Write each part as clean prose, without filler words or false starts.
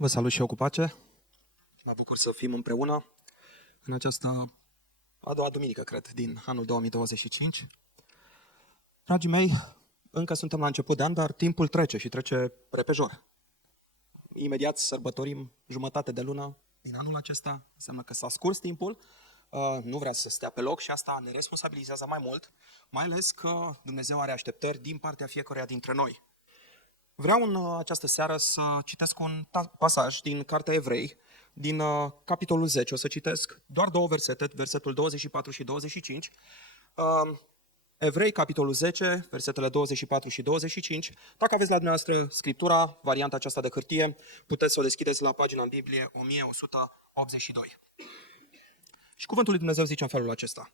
Vă salut și eu cu pace. Mă bucur să fim împreună în această a doua duminică, cred, din anul 2025. Dragii mei, încă suntem la început de an, dar timpul trece și trece repejor. Imediat sărbătorim jumătate de lună din anul acesta, înseamnă că s-a scurs timpul, nu vrea să stea pe loc și asta ne responsabilizează mai mult, mai ales că Dumnezeu are așteptări din partea fiecăruia dintre noi. Vreau în această seară să citesc un pasaj din Cartea Evrei, din capitolul 10. O să citesc doar două versete, versetul 24 și 25. Evrei, capitolul 10, versetele 24 și 25. Dacă aveți la dumneavoastră Scriptura, varianta aceasta de hârtie, puteți să o deschideți la pagina în Biblie 1182. Și cuvântul lui Dumnezeu zice în felul acesta: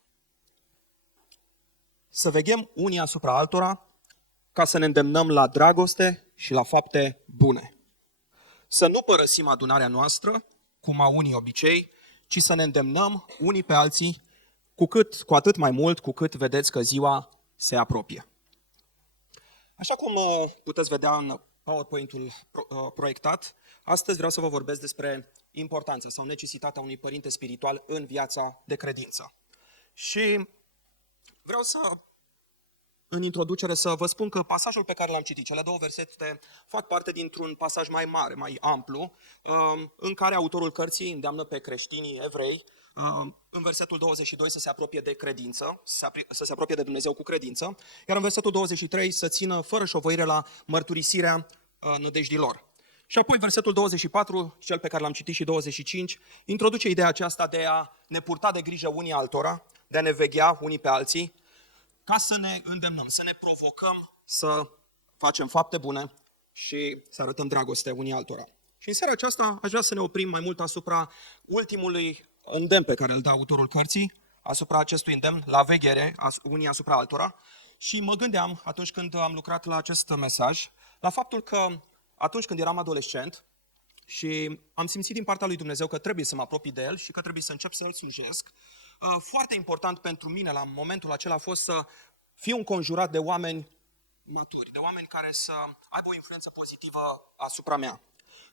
să veghem unii asupra altora, ca să ne îndemnăm la dragoste și la fapte bune. Să nu părăsim adunarea noastră, cum au unii obicei, ci să ne îndemnăm unii pe alții, cu atât mai mult cu cât vedeți că ziua se apropie. Așa cum puteți vedea în PowerPoint-ul proiectat, astăzi vreau să vă vorbesc despre importanța sau necesitatea unui părinte spiritual în viața de credință. Și vreau în introducere să vă spun că pasajul pe care l-am citit, cele două versete, fac parte dintr-un pasaj mai mare, mai amplu, în care autorul cărții îndeamnă pe creștinii evrei, în versetul 22 să se apropie de credință, să se apropie de Dumnezeu cu credință, iar în versetul 23 să țină fără șovăire la mărturisirea nădejdilor. Și apoi versetul 24, cel pe care l-am citit, și 25, introduce ideea aceasta de a ne purta de grijă unii altora, de a ne veghea unii pe alții, ca să ne îndemnăm, să ne provocăm să facem fapte bune și să arătăm dragoste unii altora. Și în seara aceasta aș vrea să ne oprim mai mult asupra ultimului îndemn pe care îl dă autorul cărții, asupra acestui îndemn la veghere unii asupra altora. Și mă gândeam, atunci când am lucrat la acest mesaj, la faptul că atunci când eram adolescent și am simțit din partea lui Dumnezeu că trebuie să mă apropii de El și că trebuie să încep să Îl slujesc, foarte important pentru mine la momentul acela a fost să fiu înconjurat de oameni maturi, de oameni care să aibă o influență pozitivă asupra mea.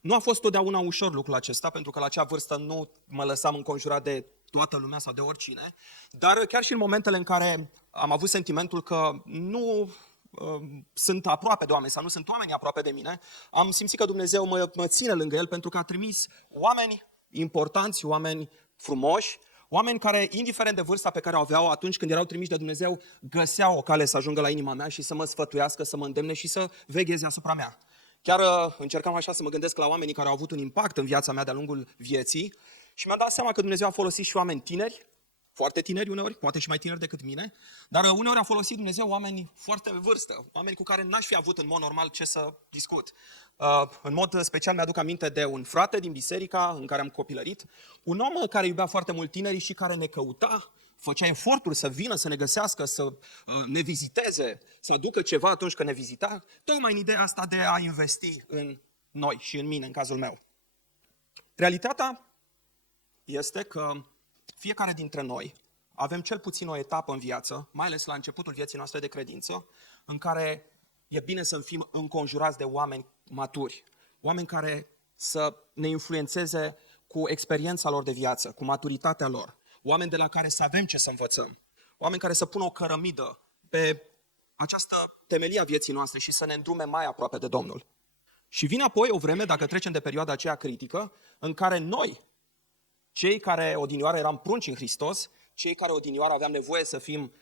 Nu a fost totdeauna ușor lucrul acesta, pentru că la acea vârstă nu mă lăsam înconjurat de toată lumea sau de oricine, dar chiar și în momentele în care am avut sentimentul că nu sunt aproape de oameni sau nu sunt oameni aproape de mine, am simțit că Dumnezeu mă ține lângă El pentru că a trimis oameni importanți, oameni frumoși, oameni care, indiferent de vârsta pe care o aveau atunci când erau trimiși de Dumnezeu, găseau o cale să ajungă la inima mea și să mă sfătuiască, să mă îndemne și să vegheze asupra mea. Chiar încercam așa să mă gândesc la oamenii care au avut un impact în viața mea de-a lungul vieții și mi-am dat seama că Dumnezeu a folosit și oameni tineri, foarte tineri uneori, poate și mai tineri decât mine, dar uneori a folosit Dumnezeu oameni foarte în vârstă, oameni cu care n-aș fi avut în mod normal ce să discut. În mod special mi-aduc aminte de un frate din biserica în care am copilărit, un om care iubea foarte mult tinerii și care ne căuta, făcea eforturi să vină, să ne găsească, să ne viziteze, să aducă ceva atunci când ne vizita, tocmai în ideea asta de a investi în noi și în mine, în cazul meu. Realitatea este că fiecare dintre noi avem cel puțin o etapă în viață, mai ales la începutul vieții noastre de credință, în care e bine să fim înconjurați de oameni maturi, oameni care să ne influențeze cu experiența lor de viață, cu maturitatea lor, oameni de la care să avem ce să învățăm, oameni care să pună o cărămidă pe această temelie a vieții noastre și să ne îndrume mai aproape de Domnul. Și vine apoi o vreme, dacă trecem de perioada aceea critică, în care noi, cei care odinioară eram prunci în Hristos, cei care odinioară aveam nevoie să fim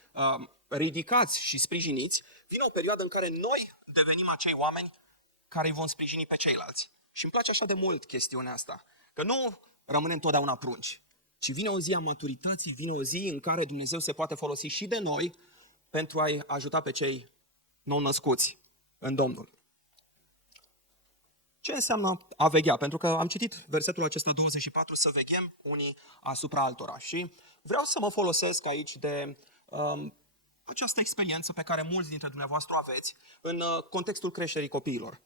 ridicați și sprijiniți, vine o perioadă în care noi devenim acei oameni care îi vom sprijini pe ceilalți. Și îmi place așa de mult chestiunea asta, că nu rămânem totdeauna prunci, ci vine o zi a maturității, vine o zi în care Dumnezeu se poate folosi și de noi pentru a-i ajuta pe cei nou-născuți în Domnul. Ce înseamnă a veghea? Pentru că am citit versetul acesta 24, să veghem unii asupra altora. Și vreau să mă folosesc aici de această experiență pe care mulți dintre dumneavoastră o aveți în contextul creșterii copiilor.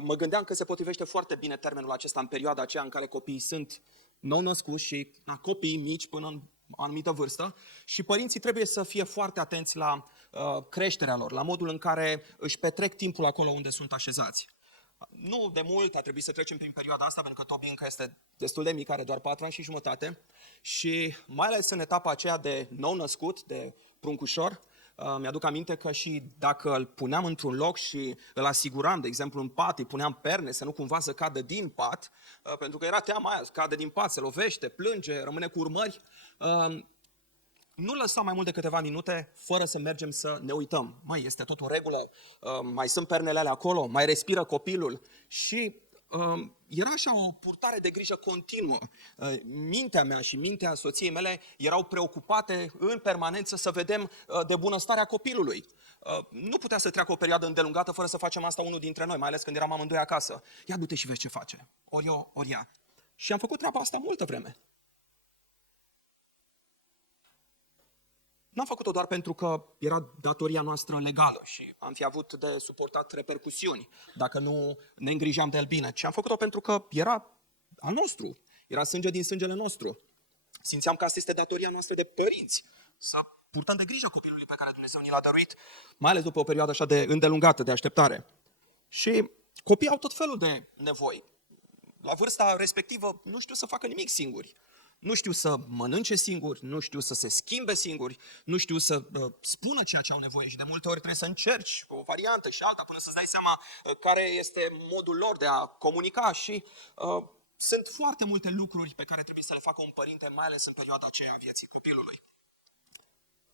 Mă gândeam că se potrivește foarte bine termenul acesta în perioada aceea în care copiii sunt nou-născuți și copii mici până în o anumită vârstă și părinții trebuie să fie foarte atenți la creșterea lor, la modul în care își petrec timpul acolo unde sunt așezați. Nu de mult a trebuit să trecem prin perioada asta, pentru că Tobi încă este destul de mic, are doar 4 ani și jumătate. Și mai ales în etapa aceea de nou-născut, de pruncușor, mi-aduc aminte că și dacă îl puneam într-un loc și îl asiguram, de exemplu în pat, îi puneam perne să nu cumva să cadă din pat, pentru că era teama aia, cade din pat, se lovește, plânge, rămâne cu urmări, nu lăsa mai mult de câteva minute fără să mergem să ne uităm. Mai este tot în regulă, mai sunt pernele alea acolo, mai respiră copilul și era așa o purtare de grijă continuă. Mintea mea și mintea soției mele erau preocupate în permanență să vedem de bunăstarea copilului. Nu putea să treacă o perioadă îndelungată fără să facem asta unul dintre noi, mai ales când eram amândoi acasă. Ia du-te și vezi ce face, ori eu, ori ea. Și am făcut treaba asta multă vreme. N-am făcut-o doar pentru că era datoria noastră legală și am fi avut de suportat repercusiuni dacă nu ne îngrijeam de el bine, ci am făcut-o pentru că era al nostru, era sânge din sângele nostru. Simțeam că asta este datoria noastră de părinți, să purtăm de grijă copilului pe care Dumnezeu ni l-a dăruit, mai ales după o perioadă așa de îndelungată de așteptare. Și copiii au tot felul de nevoi. La vârsta respectivă nu știu să facă nimic singuri. Nu știu să mănânce singuri, nu știu să se schimbe singuri, nu știu să spună ceea ce au nevoie și de multe ori trebuie să încerci o variantă și alta până să-ți dai seama care este modul lor de a comunica și sunt foarte multe lucruri pe care trebuie să le facă un părinte, mai ales în perioada aceea a vieții copilului.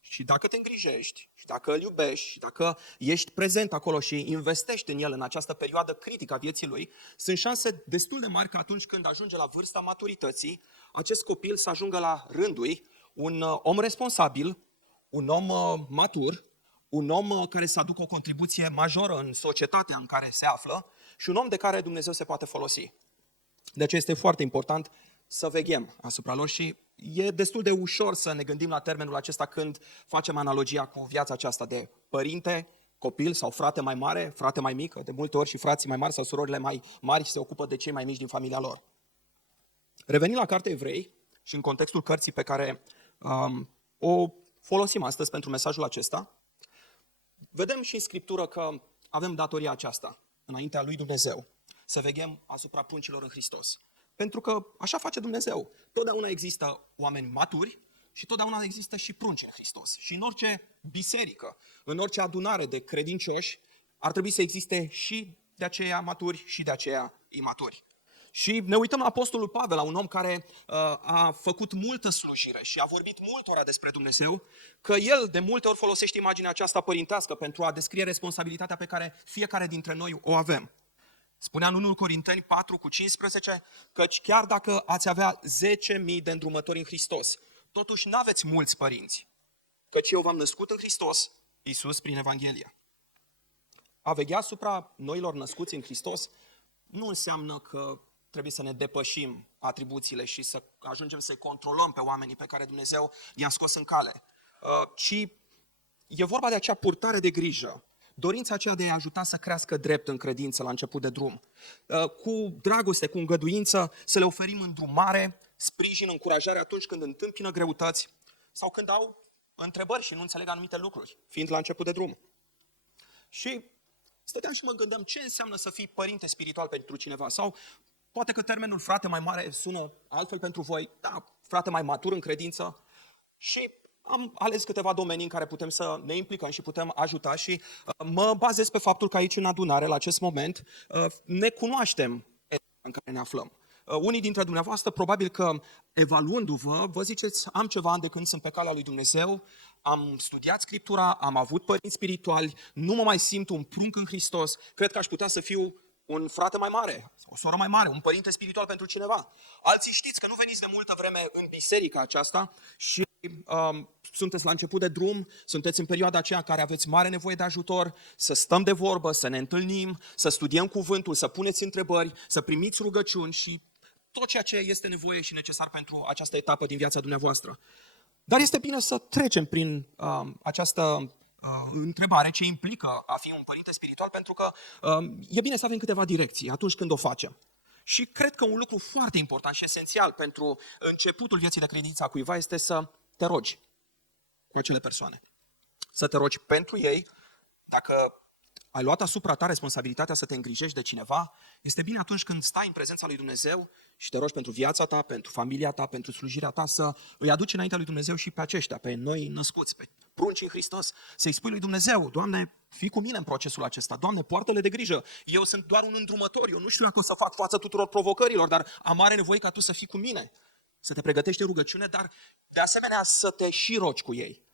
Și dacă te îngrijești, și dacă îl iubești, și dacă ești prezent acolo și investești în el în această perioadă critică a vieții lui, sunt șanse destul de mari că atunci când ajunge la vârsta maturității, acest copil să ajungă la rândul un om responsabil, un om matur, un om care să aducă o contribuție majoră în societatea în care se află și un om de care Dumnezeu se poate folosi. De aceea este foarte important să veghem asupra lor și e destul de ușor să ne gândim la termenul acesta când facem analogia cu viața aceasta de părinte, copil sau frate mai mare, frate mai mic, de multe ori și frații mai mari sau surorile mai mari se ocupă de cei mai mici din familia lor. Revenind la Cartea Evrei și în contextul cărții pe care o folosim astăzi pentru mesajul acesta, vedem și în Scriptură că avem datoria aceasta înaintea lui Dumnezeu, să veghem asupra pruncilor în Hristos. Pentru că așa face Dumnezeu. Totdeauna există oameni maturi și totdeauna există și prunci în Hristos. Și în orice biserică, în orice adunare de credincioși, ar trebui să existe și de aceia maturi și de aceia imaturi. Și ne uităm la Apostolul Pavel, la un om care a făcut multă slujire și a vorbit multora despre Dumnezeu, că el de multe ori folosește imaginea aceasta părintească pentru a descrie responsabilitatea pe care fiecare dintre noi o avem. Spunea în 1 Corinteni 4:15, căci chiar dacă ați avea 10.000 de îndrumători în Hristos, totuși n-aveți mulți părinți, căci eu v-am născut în Hristos, Iisus prin Evanghelie. A veghea asupra noilor născuți în Hristos nu înseamnă că trebuie să ne depășim atribuțiile și să ajungem să-i controlăm pe oamenii pe care Dumnezeu i-a scos în cale, ci e vorba de acea purtare de grijă, dorința aceea de a ajuta să crească drept în credință la început de drum, cu dragoste, cu îngăduință, să le oferim îndrumare, sprijin, încurajare atunci când întâmpină greutăți sau când au întrebări și nu înțeleg anumite lucruri, fiind la început de drum. Și stăteam și mă gândeam ce înseamnă să fii părinte spiritual pentru cineva sau poate că termenul frate mai mare sună altfel pentru voi, da, frate mai matur în credință și am ales câteva domenii în care putem să ne implicăm și putem ajuta și mă bazez pe faptul că aici în adunare, la acest moment, ne cunoaștem în care ne aflăm. Unii dintre dumneavoastră, probabil că evaluându-vă, vă ziceți, am ceva ani de când sunt pe calea lui Dumnezeu, am studiat Scriptura, am avut părinți spirituali, nu mă mai simt un prunc în Hristos, cred că aș putea să fiu un frate mai mare, o soră mai mare, un părinte spiritual pentru cineva. Alții știți că nu veniți de multă vreme în biserica aceasta și sunteți la început de drum, sunteți în perioada aceea în care aveți mare nevoie de ajutor, să stăm de vorbă, să ne întâlnim, să studiem cuvântul, să puneți întrebări, să primiți rugăciuni și tot ceea ce este nevoie și necesar pentru această etapă din viața dumneavoastră. Dar este bine să trecem prin această întrebare ce implică a fi un părinte spiritual, pentru că e bine să avem câteva direcții atunci când o facem. Și cred că un lucru foarte important și esențial pentru începutul vieții de credință a cuiva este să te rogi cu acele persoane. Să te rogi pentru ei, dacă ai luat asupra ta responsabilitatea să te îngrijești de cineva, este bine atunci când stai în prezența lui Dumnezeu și te rogi pentru viața ta, pentru familia ta, pentru slujirea ta, să îi aduci înaintea lui Dumnezeu și pe aceștia, pe noi născuți, pe prunci în Hristos, să-i spui lui Dumnezeu: Doamne, fii cu mine în procesul acesta, Doamne, poartă-le de grijă, eu sunt doar un îndrumător, eu nu știu dacă o să fac față tuturor provocărilor, dar am mare nevoie ca Tu să fii cu mine, să te pregătești în rugăciune, dar de asemenea să te și rogi cu ei.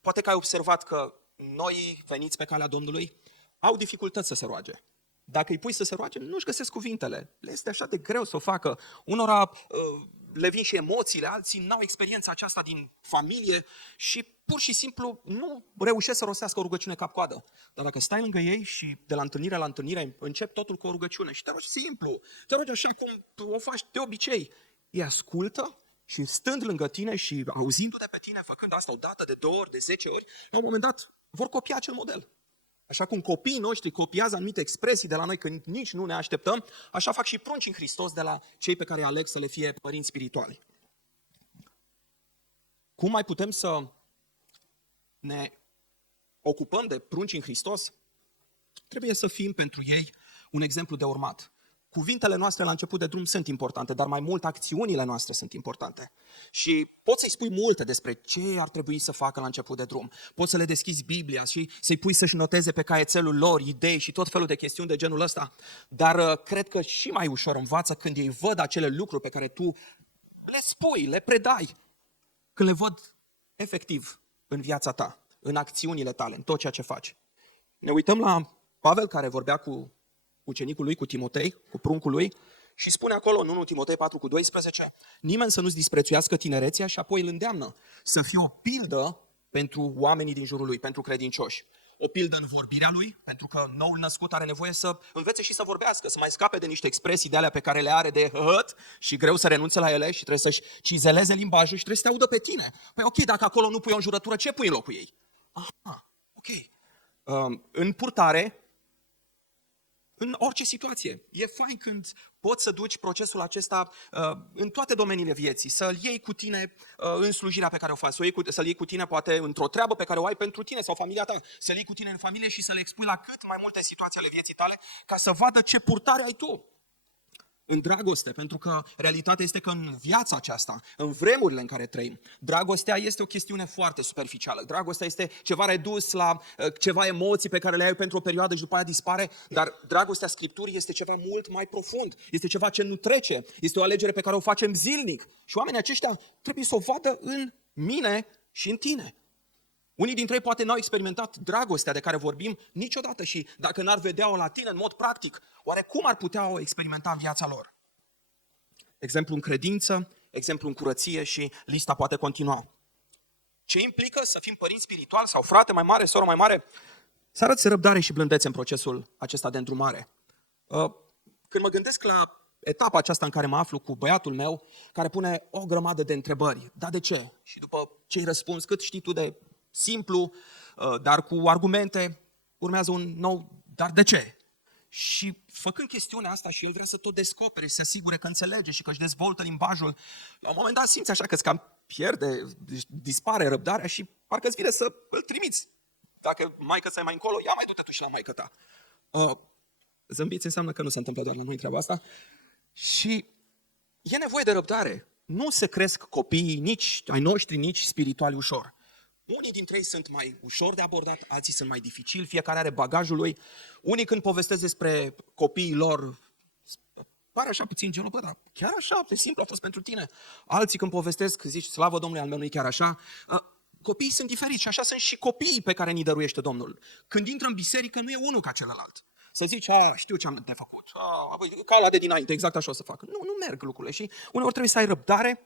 Poate că ai observat că noi veniți pe calea Domnului au dificultăți să se roage. Dacă îi pui să se roage, nu-și găsesc cuvintele. Le este așa de greu să o facă. Unora le vin și emoțiile, alții n-au experiența aceasta din familie și pur și simplu nu reușesc să rostească o rugăciune cap-coadă. Dar dacă stai lângă ei și de la întâlnire la întâlnire începi totul cu o rugăciune și te rogi simplu, te rogi așa cum o faci de obicei, ei ascultă și stând lângă tine și auzindu-te pe tine, făcând asta o dată, de 2 ori, de 10 ori, la un moment dat vor copia acel model. Așa cum copiii noștri copiază anumite expresii de la noi când nici nu ne așteptăm, așa fac și prunci în Hristos de la cei pe care aleg să le fie părinți spirituali. Cum mai putem să ne ocupăm de prunci în Hristos? Trebuie să fim pentru ei un exemplu de urmat. Cuvintele noastre la început de drum sunt importante, dar mai mult acțiunile noastre sunt importante. Și poți să-i spui multe despre ce ar trebui să facă la început de drum. Poți să le deschizi Biblia și să-i pui să-și noteze pe caietelul lor idei și tot felul de chestiuni de genul ăsta. Dar cred că și mai ușor învață când ei văd acele lucruri pe care tu le spui, le predai. Când le văd efectiv în viața ta, în acțiunile tale, în tot ceea ce faci. Ne uităm la Pavel, care vorbea cu ucenicul lui, cu Timotei, cu pruncul lui, și spune acolo în 1 Timotei 4:12, nimeni să nu-ți disprețuiască tinerețea, și apoi îl îndeamnă să fie o pildă pentru oamenii din jurul lui, pentru credincioși. O pildă în vorbirea lui, pentru că noul născut are nevoie să învețe și să vorbească, să mai scape de niște expresii de alea pe care le are de hăt și greu să renunțe la ele și trebuie să-și cizeleze limbajul și trebuie să te audă pe tine. Păi ok, dacă acolo nu pui o înjurătură, ce pui în locul ei? Aha, ok. În purtare, în orice situație. E fain când poți să duci procesul acesta în toate domeniile vieții, să-l iei cu tine în slujirea pe care o faci, să-l iei cu tine poate într-o treabă pe care o ai pentru tine sau familia ta, să-l iei cu tine în familie și să le expui la cât mai multe situații ale vieții tale ca să vadă ce purtare ai tu. În dragoste, pentru că realitatea este că în viața aceasta, în vremurile în care trăim, dragostea este o chestiune foarte superficială. Dragostea este ceva redus la ceva emoții pe care le ai pentru o perioadă și după aia dispare, dar dragostea Scripturii este ceva mult mai profund, este ceva ce nu trece, este o alegere pe care o facem zilnic și oamenii aceștia trebuie să o vadă în mine și în tine. Unii dintre ei poate n-au experimentat dragostea de care vorbim niciodată și dacă n-ar vedea-o la tine în mod practic, oare cum ar putea o experimenta în viața lor? Exemplu în credință, exemplu în curăție și lista poate continua. Ce implică să fim părinți spirituali sau frate mai mare, soră mai mare? Să arăți răbdare și blândețe în procesul acesta de îndrumare. Când mă gândesc la etapa aceasta în care mă aflu cu băiatul meu, care pune o grămadă de întrebări. Da, de ce? Și după ce îi răspuns, cât știi tu de simplu, dar cu argumente, urmează un nou, dar de ce? Și făcând chestiunea asta și el vrea să tot descopere, să se asigure că înțelege și că își dezvoltă limbajul, la un moment dat simți așa că îți cam pierde, dispare răbdarea și parcă îți vine să îl trimiți. Dacă maică-ți mai încolo, ia mai du-te tu și la maică ta. Zâmbiți înseamnă că nu se întâmplă doar la noi treaba asta. Și e nevoie de răbdare. Nu se cresc copiii nici ai noștri, nici spirituali ușor. Unii dintre ei sunt mai ușor de abordat, alții sunt mai dificili, fiecare are bagajul lui. Unii când povestesc despre copiii lor, pare așa puțin genul, bă, dar chiar așa, e simplu, a fost pentru tine. Alții când povestesc, zici, slavă Domnului, al meu nu e chiar așa. Copiii sunt diferiți și așa sunt și copiii pe care ni dăruiește Domnul. Când intră în biserică, nu e unul ca celălalt. Să zici, știu ce am de făcut, ca ăla de dinainte, exact așa o să fac. Nu merg lucrurile și uneori trebuie să ai răbdare,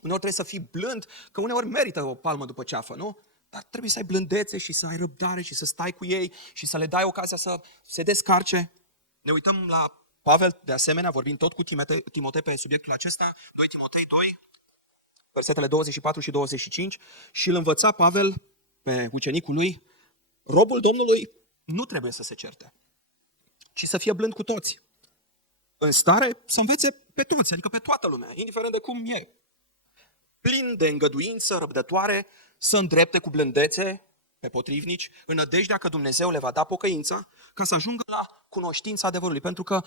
uneori trebuie să fii blând, că uneori merită o palmă după ceafă, nu? Dar trebuie să ai blândețe și să ai răbdare și să stai cu ei și să le dai ocazia să se descarce. Ne uităm la Pavel, de asemenea, vorbim tot cu Timotei pe subiectul acesta, 2 Timotei 2, versetele 24 și 25, și îl învăța Pavel pe ucenicul lui, robul Domnului nu trebuie să se certe, ci să fie blând cu toți, în stare să învețe pe toți, adică pe toată lumea, indiferent de cum e. Plin de îngăduință, răbdătoare, să îndrepte cu blândețe pe potrivnici, în nădejdea că Dumnezeu le va da pocăința ca să ajungă la cunoștința adevărului. Pentru că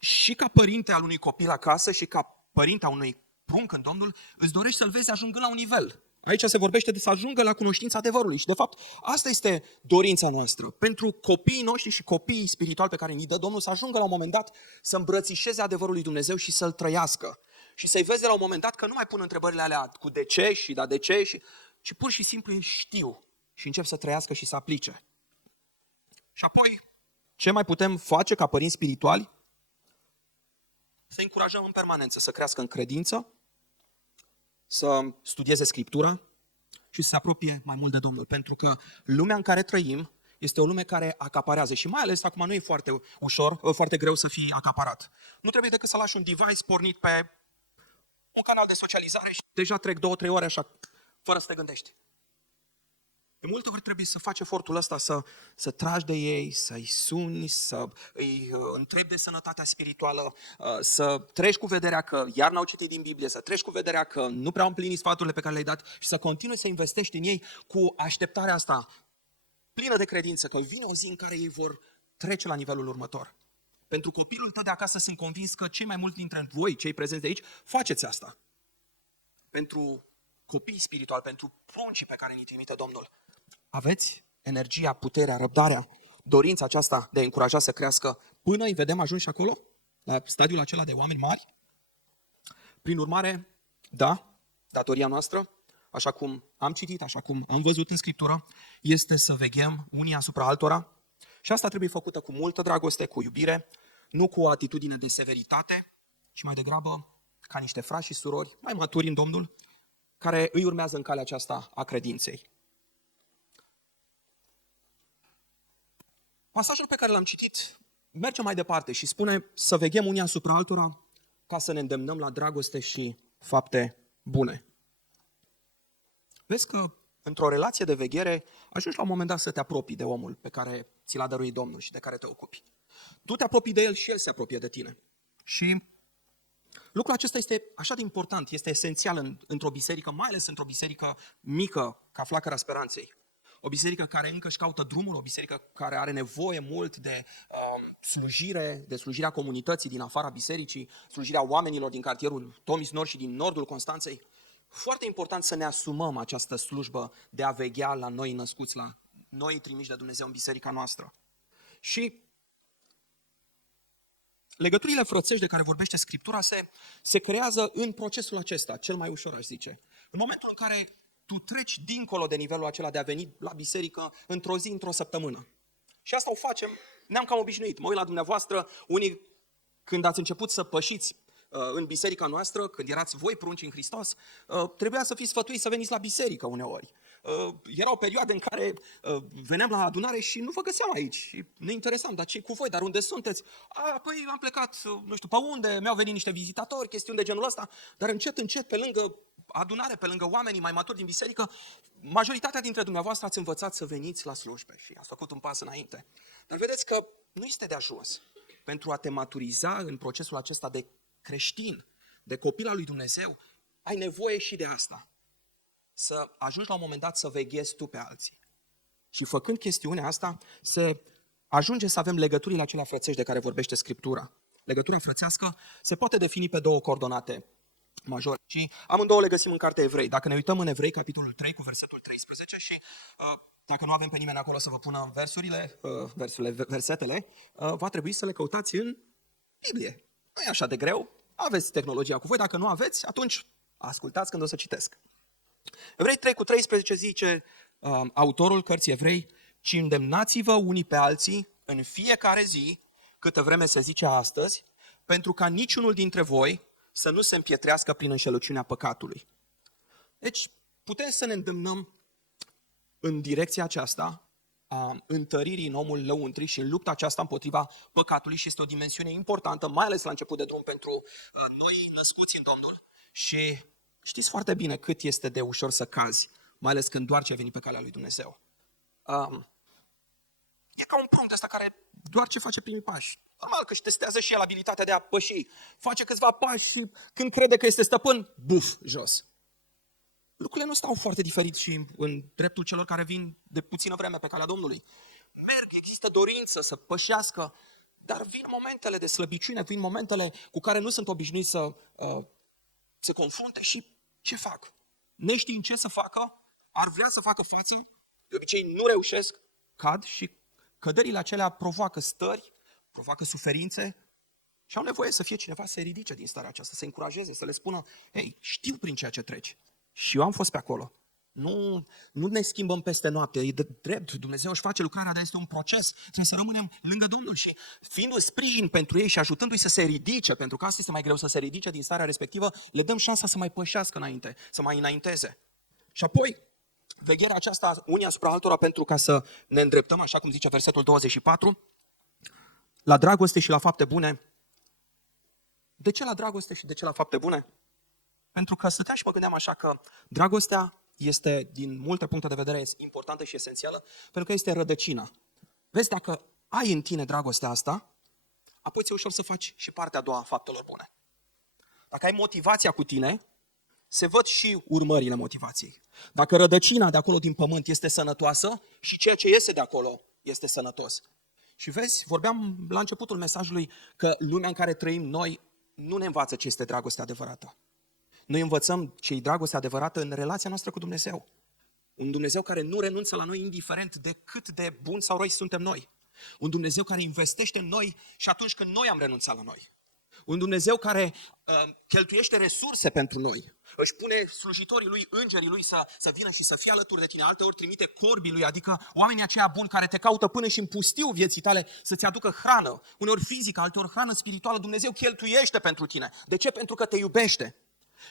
și ca părinte al unui copil acasă și ca părinte a unui prunc în Domnul, îți dorești să-l vezi ajungând la un nivel. Aici se vorbește de să ajungă la cunoștința adevărului și de fapt asta este dorința noastră. Pentru copiii noștri și copiii spirituali pe care ni dă Domnul să ajungă la un moment dat să îmbrățișeze adevărul lui Dumnezeu și să-l trăiască. Și să-i vezi de la un moment dat că nu mai pun întrebările alea cu de ce și da de ce, ci pur și simplu îi știu și încep să trăiască și să aplice. Și apoi, ce mai putem face ca părinți spirituali? Să încurajăm în permanență să crească în credință, să studieze Scriptura și să se apropie mai mult de Domnul. Pentru că lumea în care trăim este o lume care acaparează și mai ales acum nu e foarte ușor, foarte greu să fii acaparat. Nu trebuie decât să lași un device pornit pe un canal de socializare și deja trec 2-3 ore așa, fără să te gândești. De multe ori trebuie să faci efortul ăsta, să tragi de ei, să-i suni, să îi întrebi de sănătatea spirituală, să treci cu vederea că iar n-au citit din Biblie, să treci cu vederea că nu prea au împlinit sfaturile pe care le-ai dat și să continui să investești în ei cu așteptarea asta plină de credință că vine o zi în care ei vor trece la nivelul următor. Pentru copilul tău de acasă sunt convins că cei mai mulți dintre voi, cei prezenți de aici, faceți asta. Pentru copii spirituali, pentru pruncii pe care ne trimite Domnul. Aveți energia, puterea, răbdarea, dorința aceasta de a încuraja să crească până îi vedem ajunși acolo, la stadiul acela de oameni mari? Prin urmare, da, datoria noastră, așa cum am citit, așa cum am văzut în Scriptură, este să veghem unii asupra altora și asta trebuie făcută cu multă dragoste, cu iubire, nu cu o atitudine de severitate, ci mai degrabă ca niște frați și surori mai maturi în Domnul, care îi urmează în calea aceasta a credinței. Pasajul pe care l-am citit merge mai departe și spune să veghem unii asupra altora ca să ne îndemnăm la dragoste și fapte bune. Vezi că într-o relație de veghere ajungi la un moment dat să te apropii de omul pe care ți l-a dăruit Domnul și de care te ocupi. Tu te apropii de el și el se apropie de tine. Și lucrul acesta este așa de important, este esențial într-o biserică, mai ales într-o biserică mică ca Flacăra Speranței. O biserică care încă își caută drumul, o biserică care are nevoie mult de slujire, de slujirea comunității din afara bisericii, slujirea oamenilor din cartierul Tomis Nord și din nordul Constanței. Foarte important să ne asumăm această slujbă de a veghea la noi născuți, la noi trimiși de Dumnezeu în biserica noastră. Și legăturile frățești de care vorbește Scriptura se creează în procesul acesta, cel mai ușor aș zice. În momentul în care tu treci dincolo de nivelul acela de a veni la biserică într-o zi, într-o săptămână. Și asta o facem, ne-am cam obișnuit. Mă uit la dumneavoastră, unii când ați început să pășiți în biserica noastră, când erați voi prunci în Hristos, trebuia să fiți sfătuiți să veniți la biserică uneori. Era o perioadă în care veneam la adunare și nu vă găseam aici. Și ne interesam, dar ce cu voi, dar unde sunteți? Păi am plecat, nu știu pe unde, mi-au venit niște vizitatori, chestiuni de genul ăsta, dar încet, pe lângă adunare, pe lângă oamenii mai maturi din biserică, majoritatea dintre dumneavoastră ați învățat să veniți la slujbe și ați făcut un pas înainte. Dar vedeți că nu este de ajuns. Pentru a te maturiza în procesul acesta de creștin, de copil al lui Dumnezeu, ai nevoie și de asta. Să ajungi la un moment dat să veghezi tu pe alții. Și făcând chestiunea asta, se ajunge să avem legăturile acelea frățești de care vorbește Scriptura. Legătura frățească se poate defini pe două coordonate majore. Și amândouă le găsim în cartea Evrei. Dacă ne uităm în Evrei, capitolul 3, cu versetul 13 și dacă nu avem pe nimeni acolo să vă pună versetele, va trebui să le căutați în Biblie. Nu e așa de greu, aveți tehnologia cu voi, dacă nu aveți, atunci ascultați când o să citesc. Evrei 3 cu 13 zice autorul cărții Evrei: ci îndemnați-vă unii pe alții în fiecare zi, câtă vreme se zice astăzi, pentru ca niciunul dintre voi să nu se împietrească prin înșelăciunea păcatului. Deci putem să ne îndemnăm în direcția aceasta a întăririi în omul lăuntri și în lupta aceasta împotriva păcatului și este o dimensiune importantă, mai ales la început de drum pentru noi născuți în Domnul și știți foarte bine cât este de ușor să cazi, mai ales când doar ce ai venit pe calea lui Dumnezeu. E ca un prunc ăsta care doar ce face primii pași. Normal că își testează și el abilitatea de a păși. Face câțiva pași și când crede că este stăpân, buf, jos. Lucrurile nu stau foarte diferit și în dreptul celor care vin de puțină vreme pe calea Domnului. merg, există dorință să pășească, dar vin momentele de slăbiciune, vin momentele cu care nu sunt obișnuiți să se confrunte și ce fac? Neștiind ce să facă, ar vrea să facă față, de obicei nu reușesc, cad și căderile acelea provoacă stări, provoacă suferințe și au nevoie să fie cineva să se ridice din starea aceasta, să încurajeze, să le spună, hei, știu prin ceea ce treci și eu am fost pe acolo. Nu ne schimbăm peste noapte, e drept, Dumnezeu își face lucrarea, dar este un proces, trebuie să rămânem lângă Domnul și fiindu-i sprijin pentru ei și ajutându-i să se ridice, pentru că asta este mai greu, să se ridice din starea respectivă, le dăm șansa să mai pășească înainte, să mai înainteze. Și apoi, vegherea aceasta unii asupra altora pentru ca să ne îndreptăm, așa cum zice versetul 24, la dragoste și la fapte bune. De ce la dragoste și de ce la fapte bune? Pentru că stăteam și mă gândeam așa că dragostea este, din multe puncte de vedere, importantă și esențială, pentru că este rădăcina. Vezi, dacă ai în tine dragostea asta, apoi ți-e ușor să faci și partea a doua a faptelor bune. Dacă ai motivația cu tine, se văd și urmările motivației. Dacă rădăcina de acolo din pământ este sănătoasă, și ceea ce iese de acolo este sănătos. Și vezi, vorbeam la începutul mesajului că lumea în care trăim noi nu ne învață ce este dragostea adevărată. Noi învățăm ce e dragostea adevărată în relația noastră cu Dumnezeu. Un Dumnezeu care nu renunță la noi indiferent de cât de buni sau răi suntem noi. Un Dumnezeu care investește în noi și atunci când noi am renunțat la noi. Un Dumnezeu care cheltuiește resurse pentru noi. Își pune slujitorii lui, îngerii lui să vină și să fie alături de tine. Alteori trimite corbii lui, adică oamenii aceia buni care te caută până și în pustiu vieții tale să-ți aducă hrană. Uneori fizică, alteori hrană spirituală. Dumnezeu cheltuiește pentru tine. De ce? Pentru că te iubește.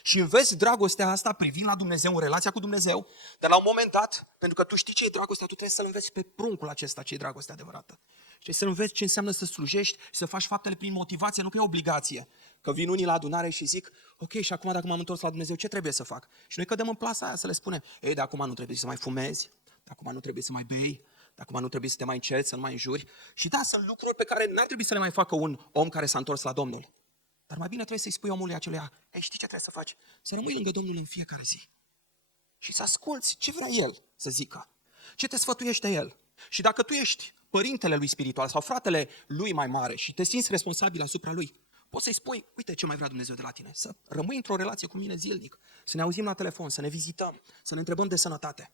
Și înveți dragostea asta privind la Dumnezeu, în relația cu Dumnezeu, dar la un moment dat, pentru că tu știi ce e dragostea, tu trebuie să-L înveți pe pruncul acesta ce e dragostea adevărată. Și să înveți ce înseamnă să slujești și să faci faptele prin motivație, nu că e obligație. Că vin unii la adunare și zic, ok, și acum dacă m-am întors la Dumnezeu, ce trebuie să fac? Și noi cădem în plasa aia să le spunem, ei, de acum nu trebuie să mai fumezi, de acum nu trebuie să mai bei, de acum nu trebuie să te mai încerci, să nu mai înjuri. Și da, sunt lucruri pe care n-ar trebui să le mai facă un om care s-a întors la Domnul. Dar mai bine trebuie să-i spui omului aceluia, ei, știi ce trebuie să faci? Să rămâi lângă Domnul în fiecare zi. Și să asculți ce vrea El să zică. Ce te sfătuiește El. Și dacă tu ești părintele lui spiritual sau fratele lui mai mare și te simți responsabil asupra lui, poți să-i spui, uite ce mai vrea Dumnezeu de la tine. Să rămâi într-o relație cu mine zilnic, să ne auzim la telefon, să ne vizităm, să ne întrebăm de sănătate.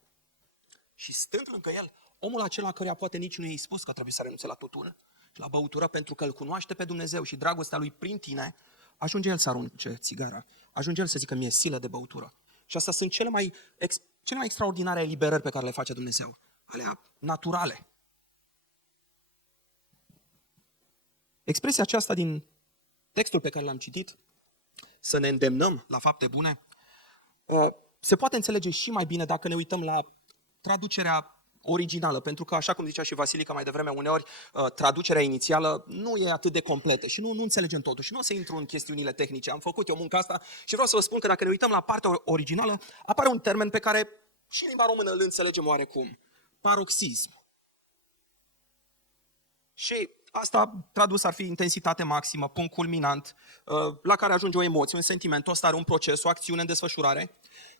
Și stând lângă El, omul acela căruia poate nici nu i-ai spus că trebuie să renunțe la tutun și la băutură pentru că îl cunoaște pe Dumnezeu și dragostea lui prin tine, ajunge el să arunce țigara, ajunge el să zică mie silă de băutură. Și astea sunt cele mai extraordinare eliberări pe care le face Dumnezeu, alea naturale. Expresia aceasta din textul pe care l-am citit, să ne îndemnăm la fapte bune, se poate înțelege și mai bine dacă ne uităm la traducerea originală, pentru că, așa cum zicea și Vasilica mai devreme, uneori traducerea inițială nu e atât de completă și nu înțelegem totul. Și nu o să intru în chestiunile tehnice. Am făcut eu munca asta și vreau să vă spun că dacă ne uităm la partea originală, apare un termen pe care și în limba română îl înțelegem oarecum. Paroxism. Și asta tradus ar fi intensitate maximă, punct culminant, la care ajunge o emoție, un sentiment, o stare, un proces, o acțiune în desfășurare.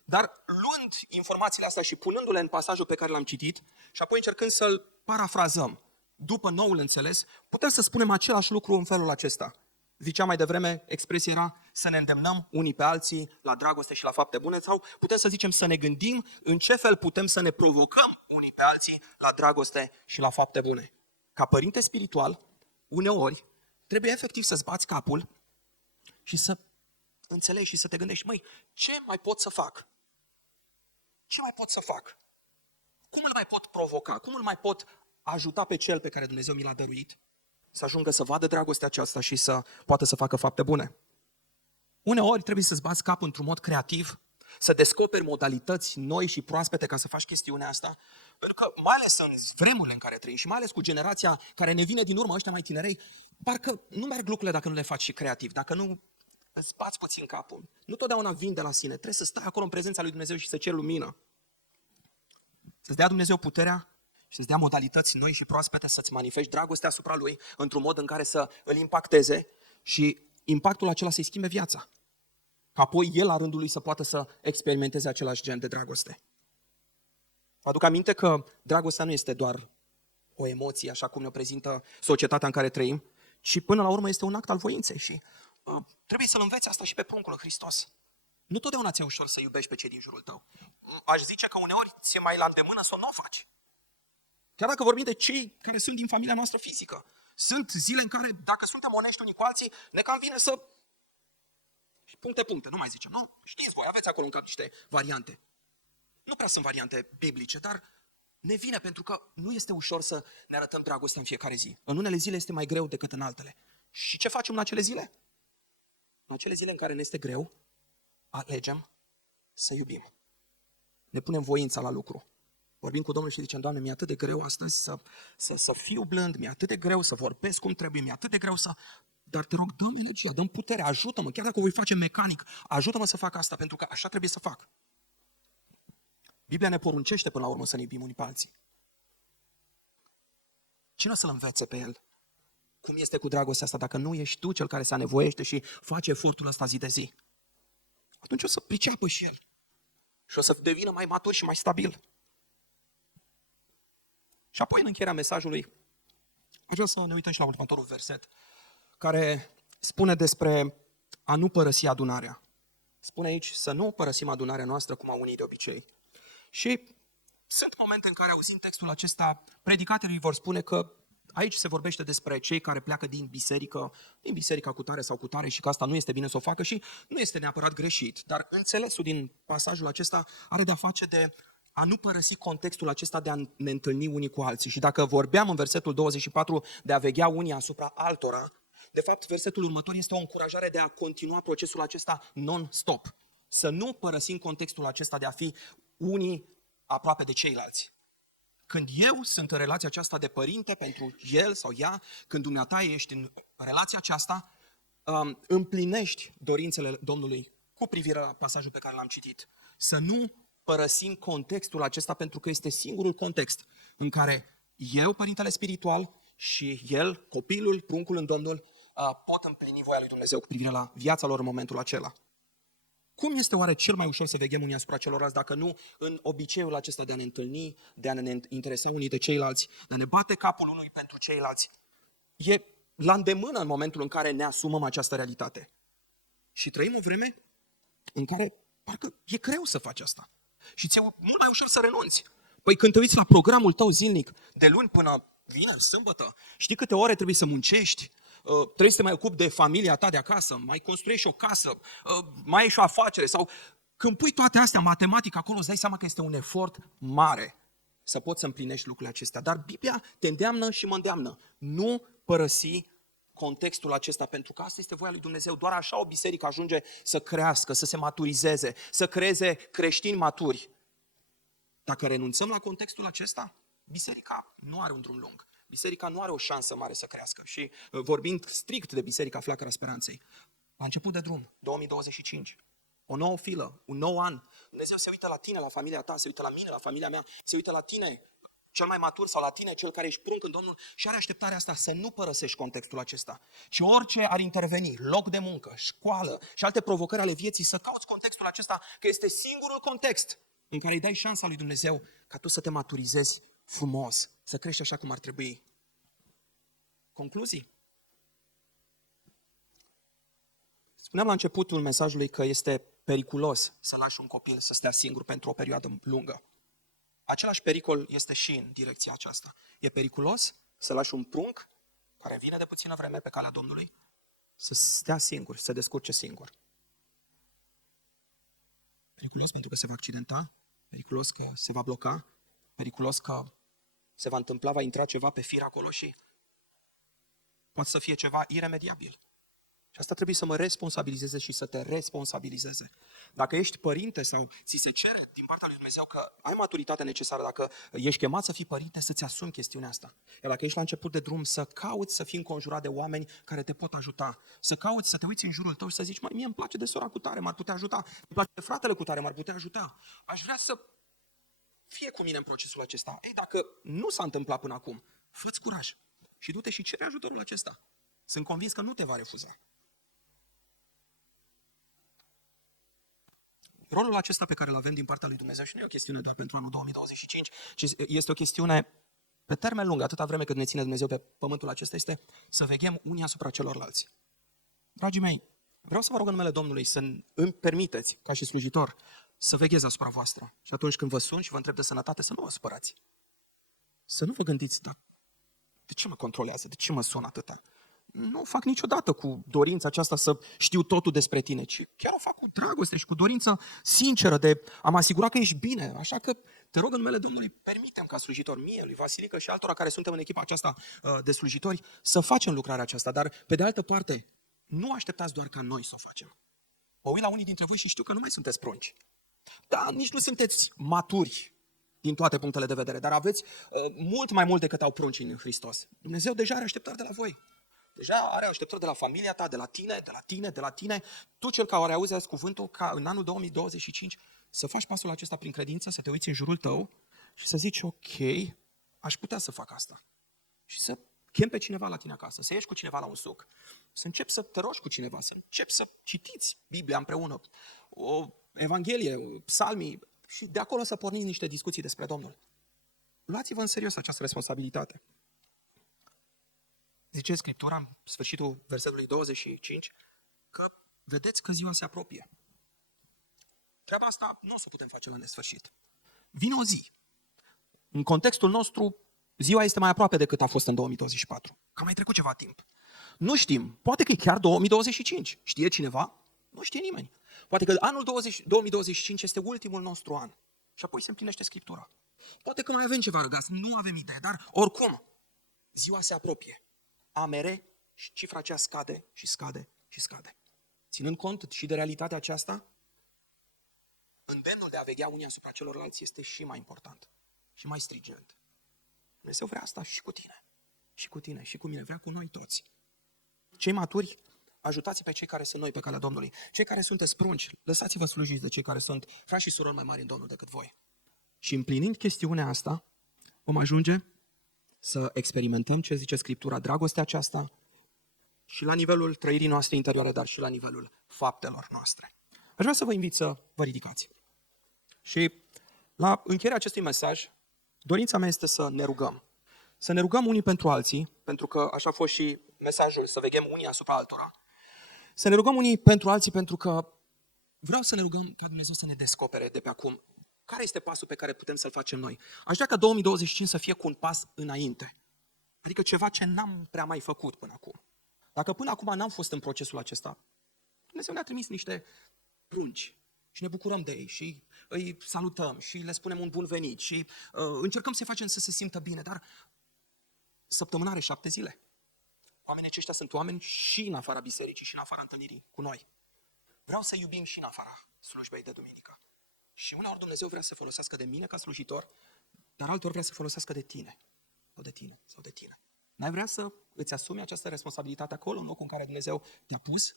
Dar luând informațiile astea și punându-le în pasajul pe care l-am citit și apoi încercând să-l parafrazăm după noul înțeles, putem să spunem același lucru în felul acesta. Ziceam mai devreme, expresia era să ne îndemnăm unii pe alții la dragoste și la fapte bune, sau putem să zicem să ne gândim în ce fel putem să ne provocăm unii pe alții la dragoste și la fapte bune. Ca părinte spiritual, uneori, trebuie efectiv să-ți bați capul și să înțelegi și să te gândești, măi, ce mai pot să fac? Ce mai pot să fac? Cum îl mai pot provoca? Cum îl mai pot ajuta pe cel pe care Dumnezeu mi l-a dăruit să ajungă să vadă dragostea aceasta și să poată să facă fapte bune? Uneori trebuie să-ți bați capul într-un mod creativ, să descoperi modalități noi și proaspete ca să faci chestiunea asta, pentru că mai ales în vremurile în care trăim și mai ales cu generația care ne vine din urmă, ăștia mai tinerei, parcă nu merg lucrurile dacă nu le faci și creativ, dacă nu îți bați puțin capul. Nu totdeauna vin de la sine, trebuie să stai acolo în prezența lui Dumnezeu și să ceri lumină. Să-ți dea Dumnezeu puterea și să-ți dea modalități noi și proaspete să-ți manifesti dragostea asupra lui într-un mod în care să îl impacteze și impactul acela să-i schimbe viața. Ca apoi el la rândul lui să poată să experimenteze același gen de dragoste. Vă aduc aminte că dragostea nu este doar o emoție, așa cum ne prezintă societatea în care trăim, ci până la urmă este un act al voinței și trebuie să-L înveți asta și pe pruncul lui Hristos. Nu totdeauna ți-e ușor să iubești pe cei din jurul tău. Aș zice că uneori ți-e mai la îndemână să nu o faci. Chiar dacă vorbim de cei care sunt din familia noastră fizică. Sunt zile în care, dacă suntem onești unii cu alții, ne cam vine să... Puncte, nu mai zicem, nu? Știți voi, aveți acolo în cap niște variante. Nu prea sunt variante biblice, dar ne vine pentru că nu este ușor să ne arătăm dragostea în fiecare zi. În unele zile este mai greu decât în altele. Și ce facem în acele zile? În acele zile în care ne este greu, alegem să iubim. Ne punem voința la lucru. Vorbim cu Domnul și zicem, Doamne, mi-e atât de greu astăzi să fiu blând, mi-e atât de greu să vorbesc cum trebuie, mi-e atât de greu să... Dar te rog, dă-mi energia, dă-mi putere, ajută-mă, chiar dacă o voi face mecanic, ajută-mă să fac asta, pentru că așa trebuie să fac. Biblia ne poruncește până la urmă să ne iubim unii pe alții. Cine o să-L învețe pe El? Cum este cu dragostea asta dacă nu ești tu cel care se anevoiește și face efortul ăsta zi de zi? Atunci o să priceapă și El. Și o să devină mai matur și mai stabil. Și apoi, în încheierea mesajului, aș vrea să ne uităm și la următorul verset, care spune despre a nu părăsi adunarea. Spune aici să nu părăsim adunarea noastră cum au unii de obicei. Și sunt momente în care, auzind textul acesta, predicatorii vor spune că aici se vorbește despre cei care pleacă din biserica cu tare sau cu tare și că asta nu este bine să o facă și nu este neapărat greșit. Dar înțelesul din pasajul acesta are de-a face de a nu părăsi contextul acesta de a ne întâlni unii cu alții. Și dacă vorbeam în versetul 24 de a veghea unii asupra altora, de fapt, versetul următor este o încurajare de a continua procesul acesta non-stop. Să nu părăsim contextul acesta de a fi unii aproape de ceilalți. Când eu sunt în relația aceasta de părinte pentru el sau ea, când dumneata ești în relația aceasta, împlinești dorințele Domnului cu privire la pasajul pe care l-am citit. Să nu părăsim contextul acesta pentru că este singurul context în care eu, părintele spiritual, și el, copilul, pruncul în Domnul, pot împlini voia lui Dumnezeu cu privire la viața lor în momentul acela. Cum este oare cel mai ușor să veghem unii asupra celorlalți dacă nu în obiceiul acesta de a ne întâlni, de a ne interesa unii de ceilalți, de a ne bate capul unui pentru ceilalți? E la îndemână în momentul în care ne asumăm această realitate. Și trăim o vreme în care parcă e greu să faci asta. Și ți-e mult mai ușor să renunți. Păi când te uiți la programul tău zilnic, de luni până vineri, sâmbătă, știi câte ore trebuie să muncești? Trebuie să te mai ocupi de familia ta de acasă, mai construiești o casă, mai ai și o afacere. Sau când pui toate astea, matematic, acolo îți dai seama că este un efort mare să poți să împlinești lucrurile acestea. Dar Biblia te îndeamnă și mă îndeamnă. Nu părăsi contextul acesta, pentru că asta este voia lui Dumnezeu. Doar așa o biserică ajunge să crească, să se maturizeze, să creeze creștini maturi. Dacă renunțăm la contextul acesta, biserica nu are un drum lung. Biserica nu are o șansă mare să crească. Și vorbind strict de Biserica Flacăra Speranței, la început de drum, 2025, o nouă filă, un nou an, Dumnezeu se uită la tine, la familia ta, se uită la mine, la familia mea, se uită la tine, cel mai matur, sau la tine, cel care ești prunc în Domnul, și are așteptarea asta să nu părăsești contextul acesta, ci orice ar interveni, loc de muncă, școală și alte provocări ale vieții, să cauți contextul acesta, că este singurul context în care îi dai șansa lui Dumnezeu ca tu să te maturizezi frumos, să crești așa cum ar trebui. Concluzii? Spuneam la începutul mesajului că este periculos să lași un copil să stea singur pentru o perioadă lungă. Același pericol este și în direcția aceasta. E periculos să lași un prunc care vine de puțină vreme pe calea Domnului să stea singur, să se descurce singur. Periculos pentru că se va accidenta, periculos că se va bloca, periculos că se va întâmpla, va intra ceva pe fir acolo și poate să fie ceva iremediabil. Și asta trebuie să mă responsabilizeze și să te responsabilizeze. Dacă ești părinte sau ți se cer din partea lui Dumnezeu că ai maturitatea necesară, dacă ești chemat să fii părinte, să-ți asumi chestiunea asta. Iar dacă ești la început de drum, să cauți să fii înconjurat de oameni care te pot ajuta. Să cauți să te uiți în jurul tău și să zici, mie îmi place de sora cu tare, m-ar putea ajuta. Îmi place de fratele cu tare, m-ar putea ajuta. Aș vrea să fie cu mine în procesul acesta. Ei, dacă nu s-a întâmplat până acum, fă-ți curaj și du-te și cere ajutorul acesta. Sunt convins că nu te va refuza. Rolul acesta pe care îl avem din partea lui Dumnezeu și nu e o chestiune doar pentru anul 2025, ci este o chestiune pe termen lung, atâta vreme cât ne ține Dumnezeu pe pământul acesta, este să veghem unii asupra celorlalți. Dragii mei, vreau să vă rog în numele Domnului să îmi permiteți, ca și slujitor, să veghez asupra voastră. Și atunci când vă sun și vă întreb de sănătate, să nu vă supărați. Să nu vă gândiți, da, de ce mă controlează, de ce mă sună atâta? Nu o fac niciodată cu dorința aceasta să știu totul despre tine, ci chiar o fac cu dragoste și cu dorință sinceră de a mă asigura că ești bine. Așa că te rog în numele Domnului, permitem ca slujitor mie, lui Vasilică și altora care suntem în echipa aceasta de slujitori să facem lucrarea aceasta. Dar, pe de altă parte, nu așteptați doar ca noi să o facem. Mă uit la unii dintre voi și știu că nu mai sunteți prunci. Da, nici nu sunteți maturi din toate punctele de vedere, dar aveți mult mai mult decât au pruncii în Hristos. Dumnezeu deja are așteptări de la voi. Deja are așteptări de la familia ta, de la tine, de la tine, de la tine. Tu cel care auzi azi cuvântul, ca în anul 2025 să faci pasul acesta prin credință, să te uiți în jurul tău și să zici, ok, aș putea să fac asta. Și să chem pe cineva la tine acasă, să ieși cu cineva la un suc, să începi să te rogi cu cineva, să începi să citiți Biblia împreună, o Evanghelie, psalmii, și de acolo să porniți niște discuții despre Domnul. Luați-vă în serios această responsabilitate. Zice Scriptura, în sfârșitul versetului 25, că vedeți că ziua se apropie. Treaba asta nu o să putem face la nesfârșit. Vine o zi. În contextul nostru, ziua este mai aproape decât a fost în 2024. Că a mai trecut ceva timp. Nu știm. Poate că e chiar 2025. Știe cineva? Nu știe nimeni. Poate că anul 2025 este ultimul nostru an. Și apoi se împlinește Scriptura. Poate că mai avem ceva răgaz. Nu avem idee. Dar oricum, ziua se apropie. AMR și cifra aceea scade și scade și scade. Ținând cont și de realitatea aceasta, îndemnul de a veghea unii asupra celorlalți este și mai important și mai strigent. Dumnezeu vrea asta și cu tine, și cu tine, și cu mine, vrea cu noi toți. Cei maturi, ajutați pe cei care sunt noi pe calea Domnului. Cei care sunteți prunci, lăsați-vă slujiți de cei care sunt frați și surori mai mari în Domnul decât voi. Și împlinind chestiunea asta, vom ajunge să experimentăm ce zice Scriptura, dragostea aceasta și la nivelul trăirii noastre interioare, dar și la nivelul faptelor noastre. Aș vrea să vă invit să vă ridicați. Și la încheierea acestui mesaj, dorința mea este să ne rugăm. Să ne rugăm unii pentru alții, pentru că așa a fost și mesajul, să veghem unii asupra altora. Să ne rugăm unii pentru alții, pentru că vreau să ne rugăm ca Dumnezeu să ne descopere de pe acum care este pasul pe care putem să-l facem noi. Aș vrea ca 2025 să fie cu un pas înainte. Adică ceva ce n-am prea mai făcut până acum. Dacă până acum n-am fost în procesul acesta, Dumnezeu ne-a trimis niște prunci și ne bucurăm de ei și îi salutăm și le spunem un bun venit și încercăm să-i facem să se simtă bine, dar săptămâna are 7 zile. Oamenii aceștia sunt oameni și în afara bisericii și în afara întâlnirii cu noi. Vreau să iubim și în afara slujbei de duminică. Și uneori Dumnezeu vrea să folosească de mine ca slujitor, dar alteori vrea să folosească de tine. Sau de tine, sau de tine. N-ai vrea să îți asumi această responsabilitate acolo, în locul în care Dumnezeu te-a pus?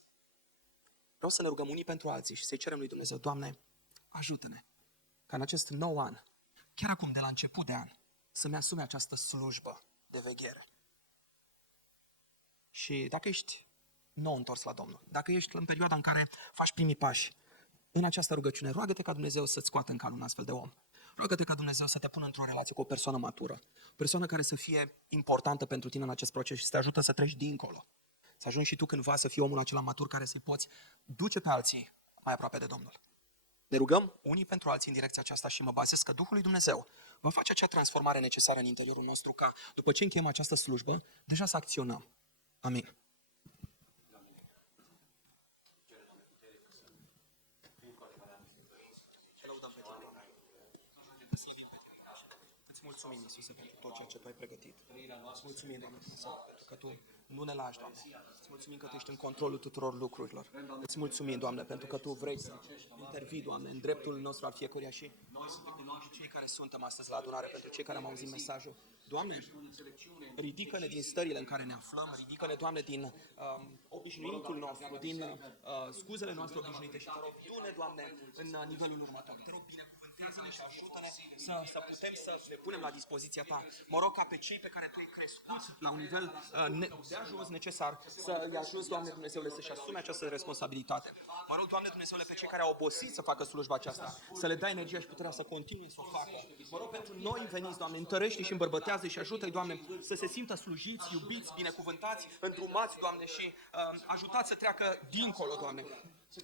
Vreau să ne rugăm unii pentru alții și să-i cerem lui Dumnezeu, Doamne, ajută-ne ca în acest nou an, chiar acum de la început de an, să-mi asume această slujbă de veghere. Și dacă ești nou întors la Domnul, dacă ești în perioada în care faci primii pași, în această rugăciune, roagă-te ca Dumnezeu să-ți scoată în cal un astfel de om. Roagă-te ca Dumnezeu să te pună într-o relație cu o persoană matură, o persoană care să fie importantă pentru tine în acest proces și să te ajută să treci dincolo. Să ajungi și tu cândva să fii omul acela matur care să-i poți duce pe alții mai aproape de Domnul. Ne rugăm unii pentru alții în direcția aceasta și mă bazez că Duhul lui Dumnezeu va face acea transformare necesară în interiorul nostru ca, după ce încheiem această slujbă, deja să acționăm. Amin. Îți mulțumim, Iisuse, pentru tot ceea ce Tu ai pregătit. Îți mulțumim, Doamne, pentru că Tu nu ne lași, Doamne. Îți mulțumim că Tu ești în controlul tuturor lucrurilor. Îți mulțumim, Doamne, pentru că Tu vrei să intervii, Doamne, în dreptul nostru al fiecăruia și noi suntem cei care suntem astăzi la adunare, pentru cei care am auzit mesajul. Doamne, ridică-ne din stările în care ne aflăm, ridică-ne, Doamne, din obișnuitul nostru, din scuzele noastre obișnuite și te rog, du-ne, Doamne, în nivelul următor. Te rog, binecuvânt Lucrează-ne și ajută-ne să putem să le punem la dispoziția ta. Mă rog ca pe cei pe care tu îi crescut la un nivel de ajuns necesar să-i ajuți, Doamne Dumnezeule, să-și asume această responsabilitate. Mă rog, Doamne Dumnezeule, pe cei care au obosit să facă slujba aceasta, să le dai energia și puterea să continue să o facă. Mă rog pentru noi veniți, Doamne, întărește și îmbărbătează și ajută-i, Doamne, să se simtă slujiți, iubiți, binecuvântați, îndrumați, Doamne, și ajutați să treacă dincolo, Doamne.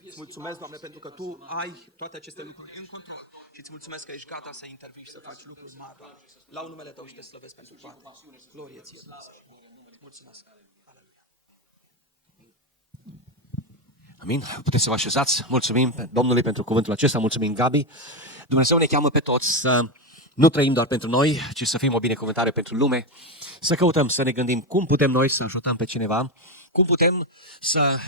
Îți mulțumesc, Doamne, pentru că Tu ai toate aceste lucruri în control și îți mulțumesc că ești gata să intervii și să faci lucruri mari, Doamne. Lau numele Tău și Te slăvesc pentru toate. Glorie Ție, Dumnezeu. Îți mulțumesc. Aleluia. Amin. Puteți să vă așezați. Mulțumim Domnului pentru cuvântul acesta. Mulțumim, Gabi. Dumnezeu ne cheamă pe toți să nu trăim doar pentru noi, ci să fim o binecuvântare pentru lume. Să căutăm, să ne gândim cum putem noi să ajutăm pe cineva, cum putem să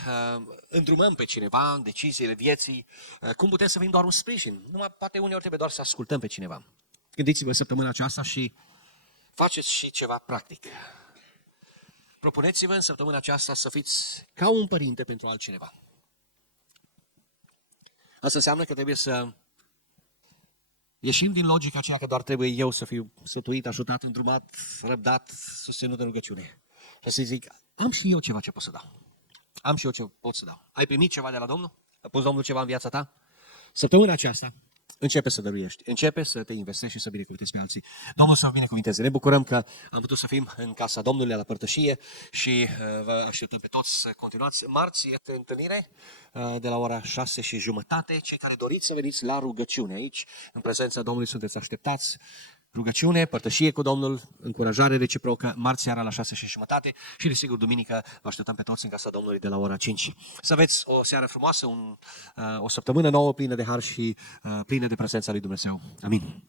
îndrumăm pe cineva în deciziile vieții, cum putem să fim doar un sprijin. Numai poate uneori trebuie doar să ascultăm pe cineva. Gândiți-vă săptămâna aceasta și faceți și ceva practic. Propuneți-vă în săptămâna aceasta să fiți ca un părinte pentru altcineva. Asta înseamnă că trebuie să ieșim din logica aceea că doar trebuie eu să fiu sătuit, ajutat, îndrumat, răbdat, susținut în rugăciune. Și să zic, am și eu ceva ce pot să dau. Am și eu ce pot să dau. Ai primit ceva de la Domnul? A pus Domnul ceva în viața ta? Săptămâna aceasta începe să dăruiești, începe să te investești și să binecuvântezi pe alții. Domnul să vă binecuvânteze. Ne bucurăm că am putut să fim în casa Domnului la părtășie și vă așteptăm pe toți să continuați. Marți este întâlnire de la ora 6:30. Cei care doriți să veniți la rugăciune aici, în prezența Domnului, sunteți așteptați. Rugăciune, părtășie cu Domnul, încurajare reciprocă, marți seara la 6:30 și, desigur, duminică vă așteptăm pe toți în casa Domnului de la ora 5. Să aveți o seară frumoasă, o săptămână nouă plină de har și plină de prezența lui Dumnezeu. Amin.